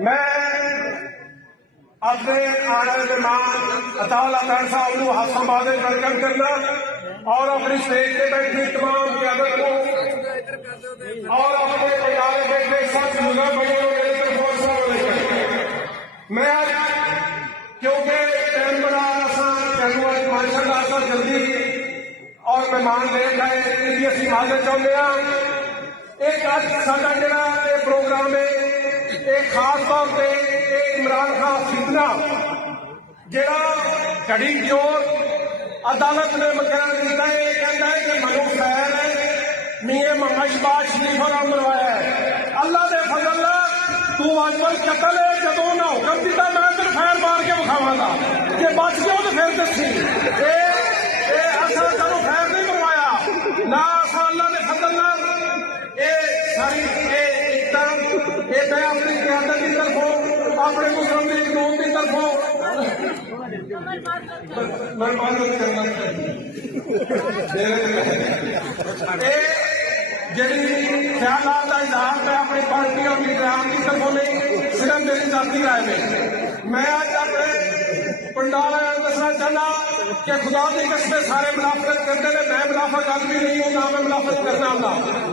मैं अपने आने मेहमान अताउल्ला खान साहब को हाथ संभाल वेलकम करना और अपनी स्टेज पे बैठी तमाम क्यादत को और अपने पंजाब बैठे सब बुजुर्ग मैं क्योंकि टाइम बड़ा माशाअल्लाह जल्दी और मेहमान देख आए इसलिए असं हाजिर चाहते हैं। एक अज साडा जिहड़ा ये प्रोग्राम है ये खास तौर पर इमरान खान फितना जिहड़ा घड़ी चोर अदालत ने मुकर्रर किया है कहता है कि मनु खैर है मियां मोहम्मद शहबाज शरीफ होना मरवाया है। अल्लाह के फजल नाल तू अजमल कतल है जदों ना हुक्म दिता मैं तेन खैर मार के विखावांगा जे बच गया तो फिर दसी असा तेन खैर नहीं मरवाया ना असा अल्लाह के फजल नाल सारी अपनी क्यादत की तरफों अपने मुस्लिम लीग नून की तरफों जी ख्यालात का इजहार मैं अपनी पार्टी और लीडरान की तरफों नहीं सिर्फ मेरी जाती राय में मैं आज अपने पंडाल दसना चाहना कि खुदा की कसम सारे मुनाफत करते हैं मैं मुनाफत गल भी नहीं होता मैं मुनाफत करना होगा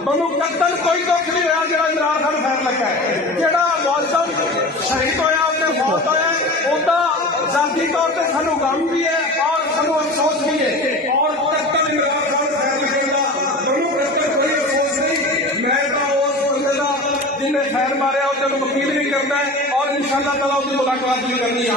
मनु कतल कोई दुख नहीं होया जो इमरान खान फैर लगा है जोड़ा मौसम शहीद होया उसने मौत होया उनका जाती तौर पर सानू गम भी है और सानू अफसोस भी है और कतल इमरान खान फैर लगेगा मनु कतल कोई अफसोस नहीं मैं तो उस बंदे का जिन्हें फैर मारे उसको वकील भी करना है और इंशाअल्लाह ताला उसकी मुलाकात भी करनी है।